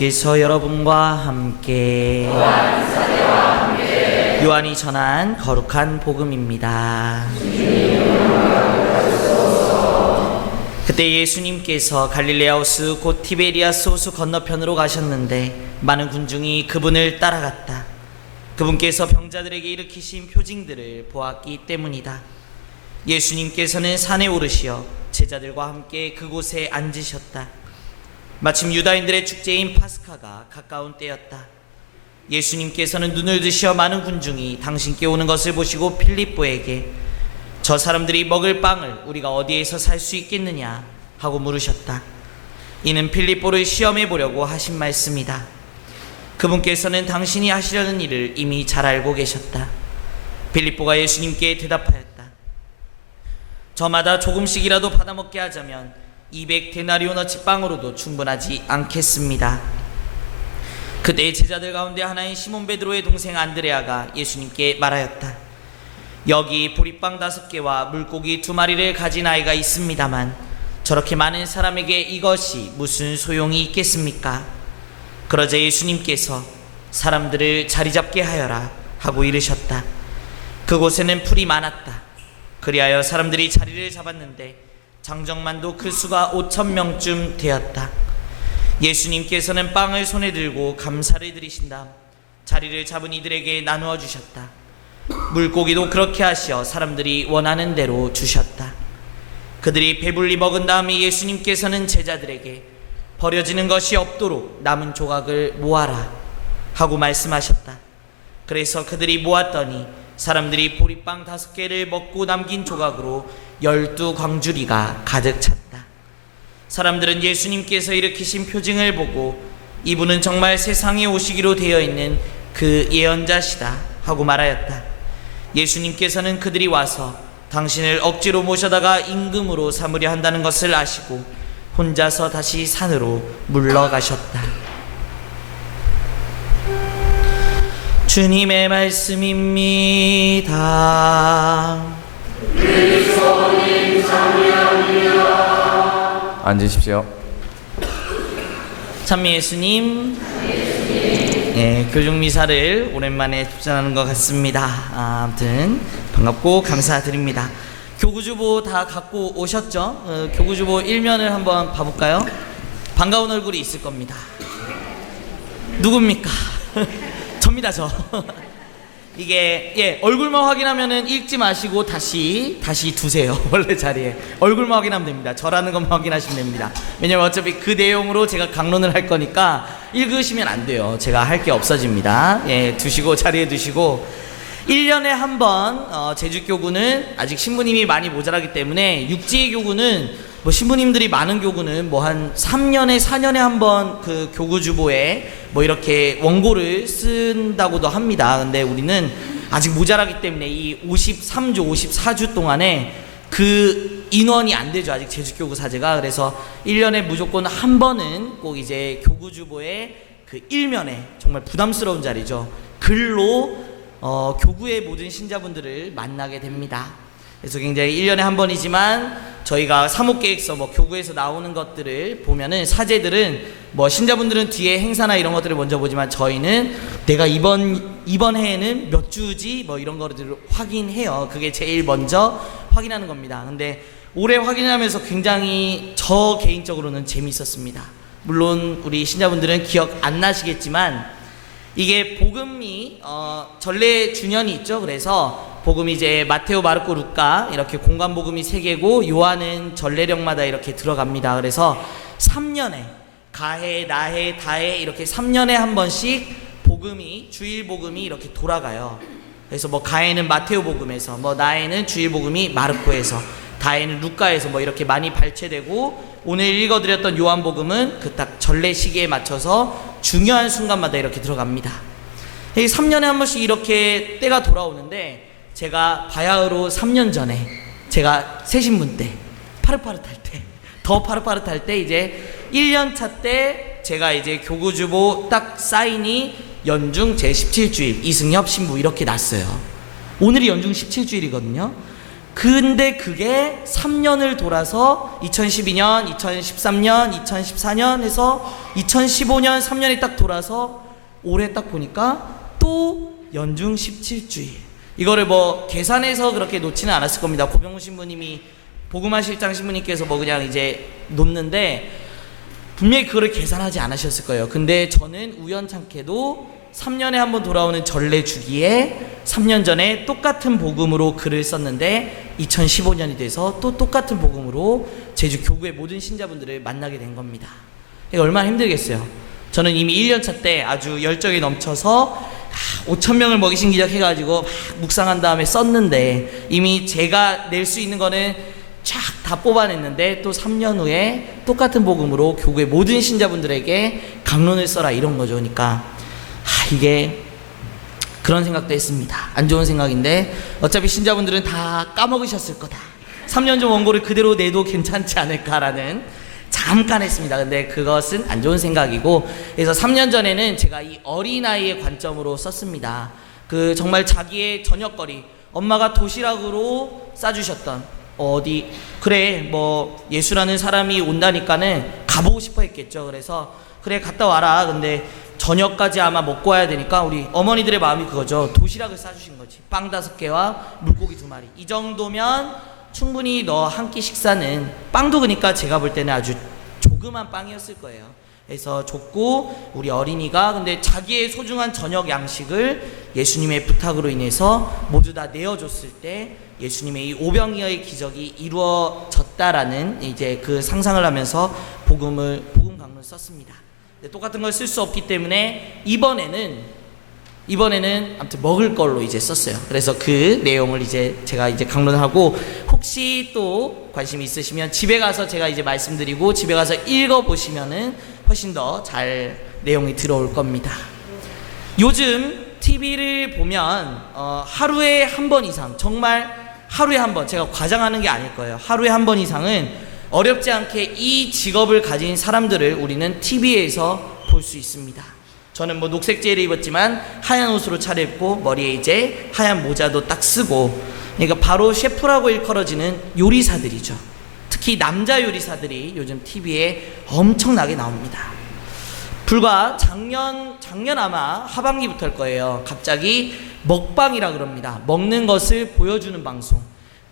하나님께서 여러분과 함께 요한이 전한 거룩한 복음입니다. 그때 예수님께서 갈릴레아 호수 곧 티베리아스 호수 건너편으로 가셨는데 많은 군중이 그분을 따라갔다. 그분께서 병자들에게 일으키신 표징들을 보았기 때문이다. 예수님께서는 산에 오르시어 제자들과 함께 그곳에 앉으셨다. 마침 유다인들의 축제인 파스카가 가까운 때였다. 예수님께서는 눈을 드시어 많은 군중이 당신께 오는 것을 보시고 빌립보에게 저 사람들이 먹을 빵을 우리가 어디에서 살 수 있겠느냐 하고 물으셨다. 이는 필립보를 시험해 보려고 하신 말씀이다. 그분께서는 당신이 하시려는 일을 이미 잘 알고 계셨다. 빌립보가 예수님께 대답하였다. 저마다 조금씩이라도 받아먹게 하자면 200데나리오너치 빵으로도 충분하지 않겠습니다. 그때 제자들 가운데 하나인 시몬 베드로의 동생 안드레아가 예수님께 말하였다. 여기 보리빵 5개와 물고기 2마리를 가진 아이가 있습니다만 저렇게 많은 사람에게 이것이 무슨 소용이 있겠습니까? 그러자 예수님께서 사람들을 자리 잡게 하여라 하고 이르셨다. 그곳에는 풀이 많았다. 그리하여 사람들이 자리를 잡았는데 장정만도 그 수가 5,000명쯤 되었다. 예수님께서는 빵을 손에 들고 감사를 드리신 다음 자리를 잡은 이들에게 나누어 주셨다. 물고기도 그렇게 하시어 사람들이 원하는 대로 주셨다. 그들이 배불리 먹은 다음에 예수님께서는 제자들에게 버려지는 것이 없도록 남은 조각을 모아라 하고 말씀하셨다. 그래서 그들이 모았더니 사람들이 보리빵 5개를 먹고 남긴 조각으로 12광주리가 가득 찼다. 사람들은 예수님께서 일으키신 표징을 보고 이분은 정말 세상에 오시기로 되어 있는 그 예언자시다 하고 말하였다. 예수님께서는 그들이 와서 당신을 억지로 모셔다가 임금으로 삼으려 한다는 것을 아시고 혼자서 다시 산으로 물러가셨다. 주님의 말씀입니다. 앉으십시오. 찬미 예수님, 교중미사를 오랜만에 집전하는 것 같습니다. 아무튼 반갑고 감사드립니다. 교구주보 다 갖고 오셨죠? 교구주보 1면을 한번 봐볼까요? 반가운 얼굴이 있을 겁니다. 누굽니까? 접니다, 저. 이게 얼굴만 확인하면은 읽지 마시고 다시 두세요. 원래 자리에 얼굴만 확인하면 됩니다. 저라는 것만 확인하시면 됩니다. 왜냐면 어차피 그 내용으로 제가 강론을 할 거니까 읽으시면 안 돼요. 제가 할 게 없어집니다. 두시고 자리에 두시고 1년에 한 번 제주교구는 아직 신부님이 많이 모자라기 때문에 육지의 교구는 뭐 신부님들이 많은 교구는 뭐 한 3년에 4년에 한 번 그 교구주보에 뭐 이렇게 원고를 쓴다고도 합니다. 근데 우리는 아직 모자라기 때문에 이 53주 54주 동안에 그 인원이 안 되죠. 아직 제주교구 사제가. 그래서 1년에 무조건 한 번은 꼭 이제 교구주보의 그 일면에 정말 부담스러운 자리죠. 글로 교구의 모든 신자분들을 만나게 됩니다. 그래서 굉장히 1년에 한 번이지만 저희가 사목계획서 뭐 교구에서 나오는 것들을 보면은 사제들은 뭐 신자분들은 뒤에 행사나 이런 것들을 먼저 보지만 저희는 내가 이번 해에는 몇 주지 뭐 이런 것들을 확인해요. 그게 제일 먼저 확인하는 겁니다. 근데 올해 확인하면서 굉장히 저 개인적으로는 재미있었습니다. 물론 우리 신자분들은 기억 안 나시겠지만 이게 복음이 전래 주년이 있죠. 그래서 복음이 이제 마테오, 마르코, 루카 이렇게 공간 복음이 3개고 요한은 전래령마다 이렇게 들어갑니다. 그래서 3년에 가해, 나해, 다해 이렇게 3년에 한 번씩 복음이 주일 복음이 이렇게 돌아가요. 그래서 뭐 가해는 마테오 복음에서, 뭐 나해는 주일 복음이 마르코에서, 다해는 루카에서 뭐 이렇게 많이 발췌되고 오늘 읽어드렸던 요한 복음은 그 딱 전래 시기에 맞춰서 중요한 순간마다 이렇게 들어갑니다. 3년에 한 번씩 이렇게 때가 돌아오는데 제가 바야흐로 3년 전에 제가 새 신분 때 더 파릇파릇할 때 이제 1년차 때 제가 이제 교구주보 딱 사인이 연중 제17주일 이승엽 신부 이렇게 났어요. 오늘이 연중 17주일이거든요. 근데 그게 3년을 돌아서 2012년, 2013년, 2014년 해서 2015년 3년이 딱 돌아서 올해 딱 보니까 또 연중 17주일. 이거를 뭐 계산해서 그렇게 놓지는 않았을 겁니다. 고병우 신부님이 복음화실장 신부님께서 뭐 그냥 이제 놓는데 분명히 그거를 계산하지 않으셨을 거예요. 근데 저는 우연찮게도 3년에 한 번 돌아오는 전래 주기에 3년 전에 똑같은 복음으로 글을 썼는데 2015년이 돼서 또 똑같은 복음으로 제주 교구의 모든 신자분들을 만나게 된 겁니다. 이거 얼마나 힘들겠어요. 저는 이미 1년차 때 아주 열정이 넘쳐서 5,000명을 먹이신 기적 해가지고 묵상한 다음에 썼는데 이미 제가 낼 수 있는 거는 쫙 다 뽑아냈는데 또 3년 후에 똑같은 복음으로 교구의 모든 신자분들에게 강론을 써라 이런 거죠. 그러니까 이게 그런 생각도 했습니다. 안 좋은 생각인데 어차피 신자분들은 다 까먹으셨을 거다. 3년 전 원고를 그대로 내도 괜찮지 않을까라는 잠깐 했습니다. 근데 그것은 안 좋은 생각이고, 그래서 3년 전에는 제가 이 어린아이의 관점으로 썼습니다. 그 정말 자기의 저녁거리, 엄마가 도시락으로 싸주셨던 어디 그래 뭐 예수라는 사람이 온다니까는 가보고 싶어 했겠죠. 그래서 그래 갔다 와라. 근데 저녁까지 아마 먹고 와야 되니까 우리 어머니들의 마음이 그거죠. 도시락을 싸주신 거지. 빵 5개와 물고기 2마리. 이 정도면 충분히 너 한 끼 식사는, 빵도 그러니까 제가 볼 때는 아주 조그만 빵이었을 거예요. 그래서 줬고 우리 어린이가 근데 자기의 소중한 저녁 양식을 예수님의 부탁으로 인해서 모두 다 내어줬을 때 예수님의 이 오병이어의 기적이 이루어졌다라는 이제 그 상상을 하면서 복음 강론을 썼습니다. 근데 똑같은 걸 쓸 수 없기 때문에 이번에는 아무튼 먹을 걸로 이제 썼어요. 그래서 그 내용을 이제 제가 이제 강론하고, 혹시 또 관심이 있으시면 집에 가서 제가 이제 말씀드리고 집에 가서 읽어보시면은 훨씬 더 잘 내용이 들어올 겁니다. 요즘 TV를 보면 하루에 한 번 이상, 정말 하루에 한 번, 제가 과장하는 게 아닐 거예요. 하루에 한 번 이상은 어렵지 않게 이 직업을 가진 사람들을 우리는 TV에서 볼 수 있습니다. 저는 뭐 녹색 제의를 입었지만 하얀 옷으로 차려입고 머리에 이제 하얀 모자도 딱 쓰고, 그러니까 바로 셰프라고 일컬어지는 요리사들이죠. 특히 남자 요리사들이 요즘 TV에 엄청나게 나옵니다. 불과 작년 아마 하반기부터일 거예요. 갑자기 먹방이라 그럽니다. 먹는 것을 보여주는 방송.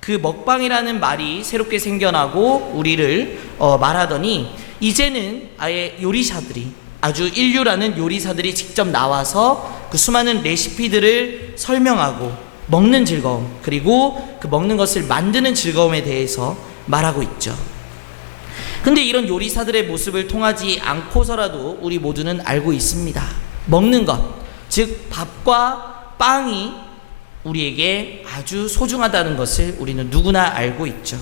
그 먹방이라는 말이 새롭게 생겨나고 우리를 말하더니 이제는 아예 요리사들이, 아주 인류라는 요리사들이 직접 나와서 그 수많은 레시피들을 설명하고 먹는 즐거움, 그리고 그 먹는 것을 만드는 즐거움에 대해서 말하고 있죠. 근데 이런 요리사들의 모습을 통하지 않고서라도 우리 모두는 알고 있습니다. 먹는 것, 즉 밥과 빵이 우리에게 아주 소중하다는 것을 우리는 누구나 알고 있죠.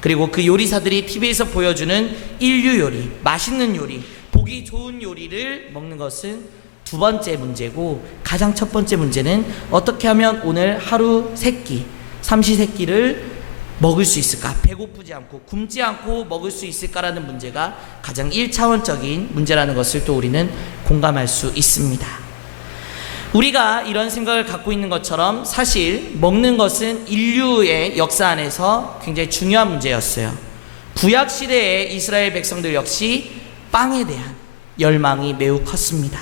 그리고 그 요리사들이 TV에서 보여주는 인류 요리, 맛있는 요리, 보기 좋은 요리를 먹는 것은 두 번째 문제고, 가장 첫 번째 문제는 어떻게 하면 오늘 하루 세끼, 삼시세끼를 먹을 수 있을까? 배고프지 않고 굶지 않고 먹을 수 있을까라는 문제가 가장 1차원적인 문제라는 것을 또 우리는 공감할 수 있습니다. 우리가 이런 생각을 갖고 있는 것처럼 사실 먹는 것은 인류의 역사 안에서 굉장히 중요한 문제였어요. 구약 시대의 이스라엘 백성들 역시 빵에 대한 열망이 매우 컸습니다.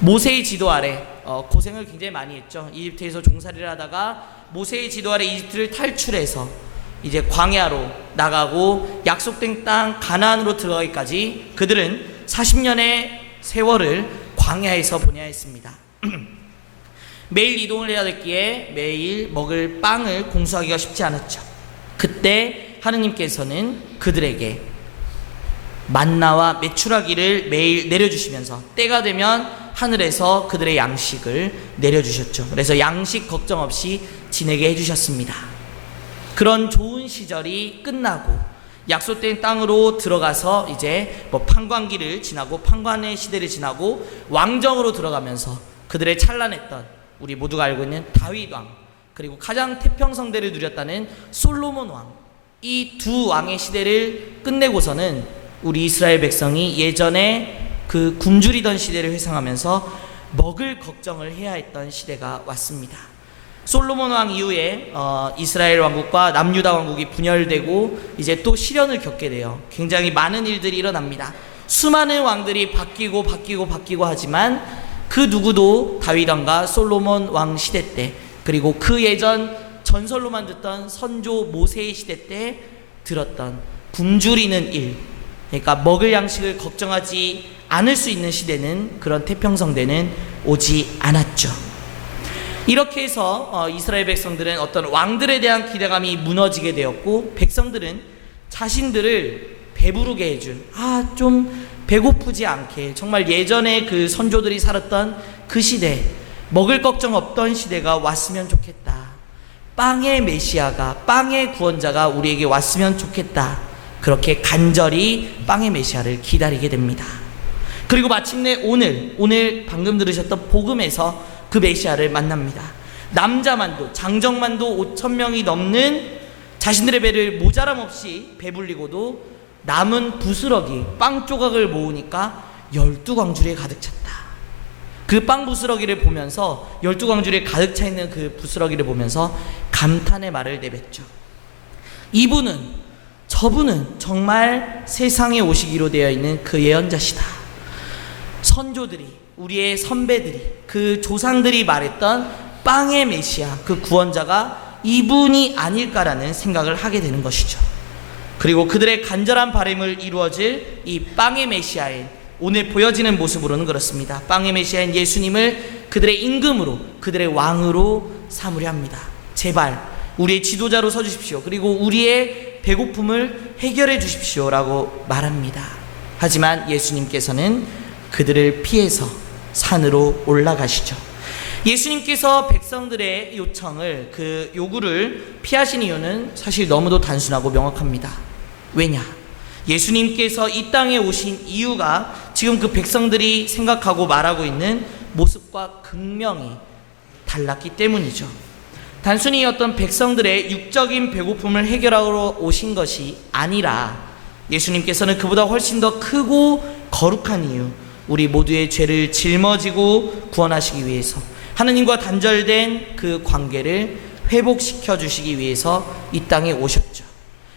모세의 지도 아래 고생을 굉장히 많이 했죠. 이집트에서 종살이를 하다가 모세의 지도 아래 이집트를 탈출해서 이제 광야로 나가고 약속된 땅 가나안으로 들어가기까지 그들은 40년의 세월을 광야에서 보내야 했습니다. 매일 이동을 해야 됐기에 매일 먹을 빵을 공수하기가 쉽지 않았죠. 그때 하느님께서는 그들에게 만나와 메추라기를 매일 내려주시면서 때가 되면 하늘에서 그들의 양식을 내려주셨죠. 그래서 양식 걱정 없이 지내게 해주셨습니다. 그런 좋은 시절이 끝나고 약속된 땅으로 들어가서 이제 뭐 판관기를 지나고 판관의 시대를 지나고 왕정으로 들어가면서 그들의 찬란했던, 우리 모두가 알고 있는 다윗 왕, 그리고 가장 태평성대를 누렸다는 솔로몬 왕, 이 두 왕의 시대를 끝내고서는 우리 이스라엘 백성이 예전에 그 굶주리던 시대를 회상하면서 먹을 걱정을 해야 했던 시대가 왔습니다. 솔로몬 왕 이후에 이스라엘 왕국과 남유다 왕국이 분열되고 이제 또 시련을 겪게 돼요. 굉장히 많은 일들이 일어납니다. 수많은 왕들이 바뀌고 하지만 그 누구도 다윗 왕과 솔로몬 왕 시대 때, 그리고 그 예전 전설로만 듣던 선조 모세의 시대 때 들었던 굶주리는 일, 그러니까 먹을 양식을 걱정하지 않을 수 있는 시대는, 그런 태평성대는 오지 않았죠. 이렇게 해서 이스라엘 백성들은 어떤 왕들에 대한 기대감이 무너지게 되었고, 백성들은 자신들을 배부르게 해줄, 좀 배고프지 않게, 정말 예전에 그 선조들이 살았던 그 시대, 먹을 걱정 없던 시대가 왔으면 좋겠다. 빵의 메시아가, 빵의 구원자가 우리에게 왔으면 좋겠다. 그렇게 간절히 빵의 메시아를 기다리게 됩니다. 그리고 마침내 오늘 방금 들으셨던 복음에서 그 메시아를 만납니다. 남자만도, 장정만도 5,000명이 넘는 자신들의 배를 모자람 없이 배불리고도 남은 부스러기, 빵 조각을 모으니까 12광주리에 가득 찼다. 그 빵 부스러기를 보면서, 12광주리에 가득 차 있는 그 부스러기를 보면서 감탄의 말을 내뱉죠. 저분은 정말 세상에 오시기로 되어 있는 그 예언자시다. 선조들이, 우리의 선배들이, 그 조상들이 말했던 빵의 메시아, 그 구원자가 이분이 아닐까라는 생각을 하게 되는 것이죠. 그리고 그들의 간절한 바람을 이루어질 이 빵의 메시아인, 오늘 보여지는 모습으로는 그렇습니다. 빵의 메시아인 예수님을 그들의 임금으로, 그들의 왕으로 삼으려 합니다. 제발 우리의 지도자로 서주십시오. 그리고 우리의 배고픔을 해결해 주십시오 라고 말합니다. 하지만 예수님께서는 그들을 피해서 산으로 올라가시죠. 예수님께서 백성들의 요청을, 그 요구를 피하신 이유는 사실 너무도 단순하고 명확합니다. 왜냐? 예수님께서 이 땅에 오신 이유가 지금 그 백성들이 생각하고 말하고 있는 모습과 극명히 달랐기 때문이죠. 단순히 어떤 백성들의 육적인 배고픔을 해결하러 오신 것이 아니라, 예수님께서는 그보다 훨씬 더 크고 거룩한 이유, 우리 모두의 죄를 짊어지고 구원하시기 위해서, 하느님과 단절된 그 관계를 회복시켜 주시기 위해서 이 땅에 오셨죠.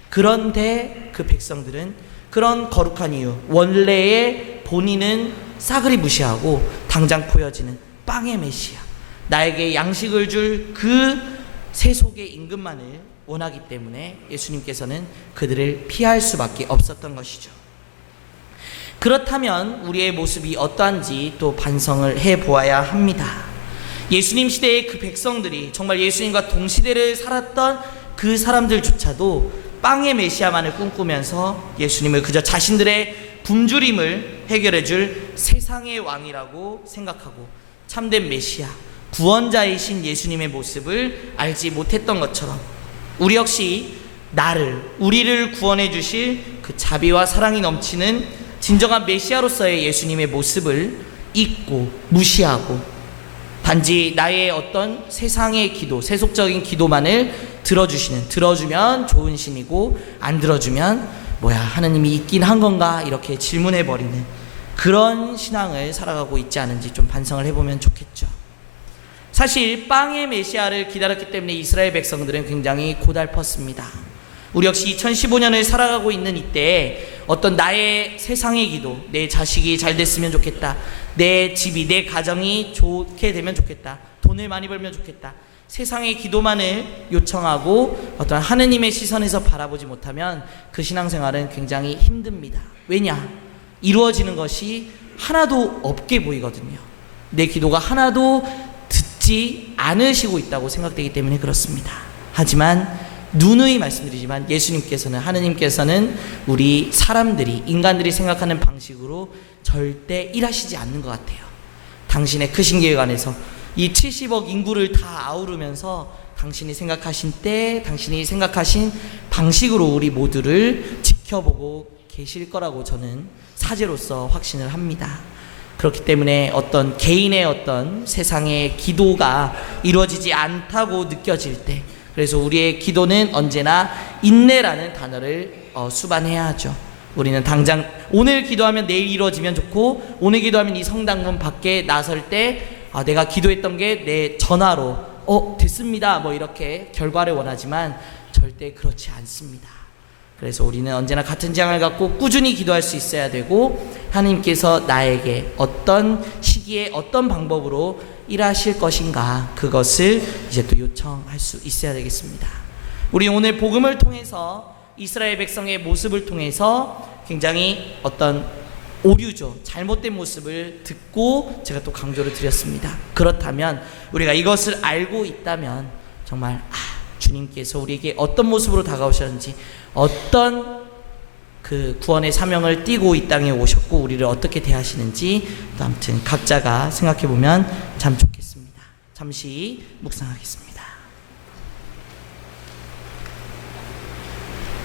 그런데 그 백성들은 그런 거룩한 이유, 원래의 본인은 싸그리 무시하고 당장 보여지는 빵의 메시아, 나에게 양식을 줄 그 세속의 임금만을 원하기 때문에 예수님께서는 그들을 피할 수밖에 없었던 것이죠. 그렇다면 우리의 모습이 어떠한지 또 반성을 해보아야 합니다. 예수님 시대의 그 백성들이, 정말 예수님과 동시대를 살았던 그 사람들조차도 빵의 메시아만을 꿈꾸면서 예수님을 그저 자신들의 굶주림을 해결해 줄 세상의 왕이라고 생각하고, 참된 메시아, 구원자이신 예수님의 모습을 알지 못했던 것처럼, 우리 역시 우리를 구원해 주실 그 자비와 사랑이 넘치는 진정한 메시아로서의 예수님의 모습을 잊고 무시하고, 단지 나의 어떤 세상의 기도, 세속적인 기도만을 들어주면 좋은 신이고, 안 들어주면 뭐야, 하느님이 있긴 한 건가, 이렇게 질문해버리는 그런 신앙을 살아가고 있지 않은지 좀 반성을 해보면 좋겠죠. 사실 빵의 메시아를 기다렸기 때문에 이스라엘 백성들은 굉장히 고달펐습니다. 우리 역시 2015년을 살아가고 있는 이때에 어떤 나의 세상의 기도, 내 자식이 잘 됐으면 좋겠다, 내 집이, 내 가정이 좋게 되면 좋겠다, 돈을 많이 벌면 좋겠다, 세상의 기도만을 요청하고 어떤 하느님의 시선에서 바라보지 못하면 그 신앙생활은 굉장히 힘듭니다. 왜냐? 이루어지는 것이 하나도 없게 보이거든요. 내 기도가 하나도 듣지 않으시고 있다고 생각되기 때문에 그렇습니다. 하지만 누누이 말씀드리지만 예수님께서는, 하느님께서는 우리 사람들이, 인간들이 생각하는 방식으로 절대 일하시지 않는 것 같아요. 당신의 크신 계획 안에서 이 70억 인구를 다 아우르면서 당신이 생각하신 때, 당신이 생각하신 방식으로 우리 모두를 지켜보고 계실 거라고 저는 사제로서 확신을 합니다. 그렇기 때문에 어떤 개인의 어떤 세상의 기도가 이루어지지 않다고 느껴질 때, 그래서 우리의 기도는 언제나 인내라는 단어를 수반해야 하죠. 우리는 당장 오늘 기도하면 내일 이루어지면 좋고, 오늘 기도하면 이 성당문 밖에 나설 때 내가 기도했던 게 내 전화로 됐습니다 뭐 이렇게 결과를 원하지만 절대 그렇지 않습니다. 그래서 우리는 언제나 같은 지향을 갖고 꾸준히 기도할 수 있어야 되고, 하나님께서 나에게 어떤 시기에 어떤 방법으로 일하실 것인가, 그것을 이제 또 요청할 수 있어야 되겠습니다. 우리 오늘 복음을 통해서 이스라엘 백성의 모습을 통해서 굉장히 어떤 오류죠, 잘못된 모습을 듣고 제가 또 강조를 드렸습니다. 그렇다면 우리가 이것을 알고 있다면 정말 주님께서 우리에게 어떤 모습으로 다가오셨는지, 어떤 그 구원의 사명을 띠고 이 땅에 오셨고 우리를 어떻게 대하시는지, 또 아무튼 각자가 생각해 보면 참 좋겠습니다. 잠시 묵상하겠습니다.